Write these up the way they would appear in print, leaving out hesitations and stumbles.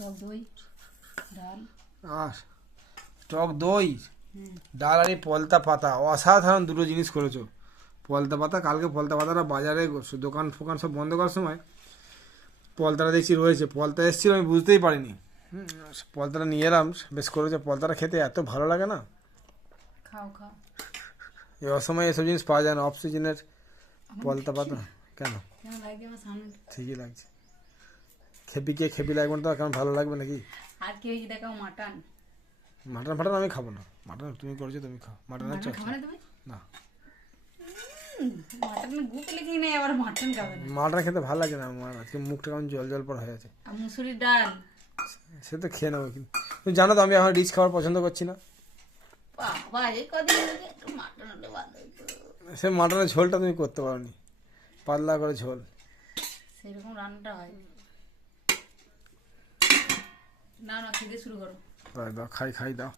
টক দই, ডাল আর টক দই, ডাল আর এই পলতা পাতা, অসাধারণ দুটো জিনিস করেছো। পলতা পাতা, কালকে পলতা পাতাটা বাজারে দোকান ফোকান সব বন্ধ করার সময় পলতাটা দেখছি রয়েছে, পলতা এসেছিল আমি বুঝতেই পারিনি। পলতাটা নিয়ে এলাম, বেশ করেছে। পলতাটা খেতে এত ভালো লাগে না, খাও খাও। এই অসময়ে এসব জিনিস পাওয়া যায় না, অফ সিজনের পলতা পাতা। কেন কেমন লাগছে আমার সামনে? ঠিকই লাগছে। খেপি লাগবে না তো, কেমন ভালো লাগবে নাকি? আর কি হয়েছে দেখাও? মাটন। মাটন ফাটন আমি খাবো না, মাটন তুমি করেছো, তুমি খাও। মাটনের মাটন খাবে না তুমি? না, মাটনের গু পেলে কি নেই, আবার মাটন খাবে না? মাটন খেতে ভালো লাগে না আমার, আজকে মুখটা কেমন জল জল পর হয়ে আছে। আর মুসুরির ডাল। সে তো খেয়ে নেবো, কিন্তু তুমি জানো তো আমি এখন রিচ খাবার পছন্দ করছি না। বাবা এই কদিন আগে একটু মাটন হলে ভালো হতো। সে মাটনের ঝোলটা তুমি করতে পারোনি, পাতলা করে ঝোল। সেরকম রান্নাটা হয় না। না খেতে শুরু করো। দাও দাও, খাই দাও।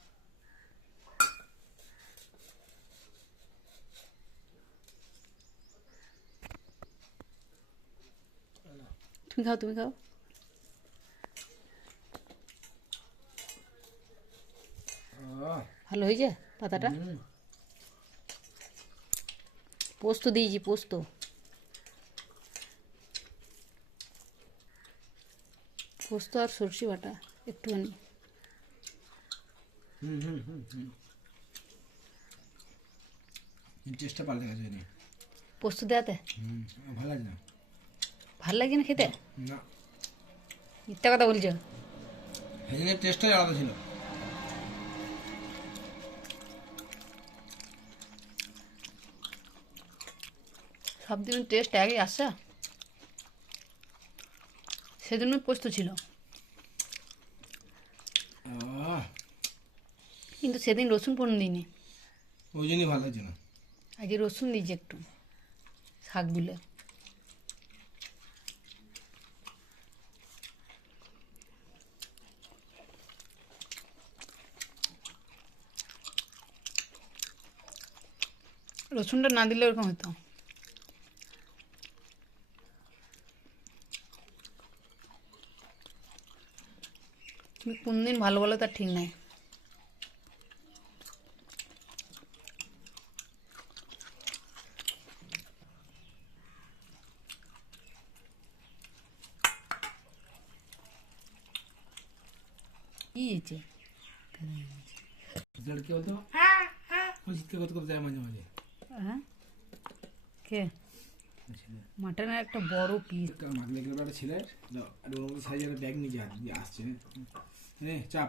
তুমি খাও, তুমি খাও। ভালো হয়েছে পাতাটা? পোস্ত দিয়েছি, পোস্ত। পোস্ত আর সরষে বাটা একটুখানি। টেস্টটা পাল্টে গেছে। পোস্ত দেওয়াতে ভালো লাগে না। ভাল লাগে না খেতে? না, মিথ্যা কথা বলছো। হেজেলের টেস্টটাই আলাদা ছিল। সব দিনের টেস্ট একই আসছে, সেজন্য পোস্ত ছিল। কিন্তু সেদিন রসুন ফোড়ন দিইনি, ওই জন্যই ভালো লাগছে না। আজকে রসুন দিয়েছি একটু, শাকগুলো। রসুনটা না দিলে ওরকম হতো। তুমি কোন দিন ভালো বলো তার ঠিক নাই। কি হয়েছে? কি বলতো, চিৎকার করতে করতে যায় মাঝে মাঝে। হ্যাঁ, কে? মাটনের একটা বড় পিস। মাগলে একটা ছেলের সাইজের ব্যাগ নিয়ে আসছে, চাপ।